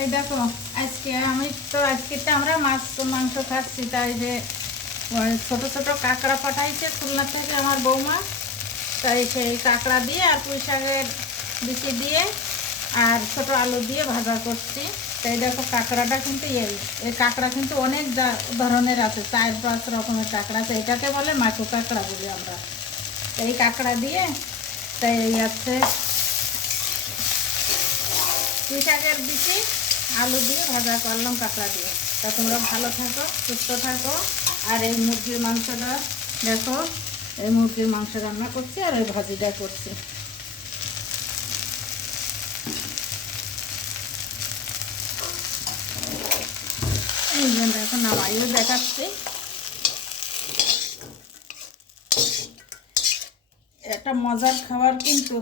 এই দেখো, আজকে তো আমরা মাছ মাংস খাচ্ছি, তাই যে ওই ছোট ছোট কাঁকড়া পাঠাইছে খুলনা থেকে আমার বৌমা। তাই সেই কাঁকড়া দিয়ে আর পুঁই শাকের বিচি দিয়ে আর ছোট আলু দিয়ে ভাজা করছি। তাই দেখো কাঁকড়াটা কিন্তু এই কাঁকড়া কিন্তু অনেক ধরনের আছে, 4-5 রকমের কাঁকড়া আছে। এটাকে বলে মাকু কাঁকড়া বলি আমরা। এই কাঁকড়া দিয়ে তাই এই আছে পুঁই শাকের বিচি আলু দিয়ে ভাজা করলাম কাঁকড়া দিয়ে। তা তোমরা ভালো থাকো, সুস্থ থাকো। আর এই মুরগির মাংসটা দেখো, এই মুরগির মাংস রান্না করছি আর এই ভাজিটা করছি। এই জন্য এখন নামাইও দেখাচ্ছি। এটা মজার খাবার কিন্তু।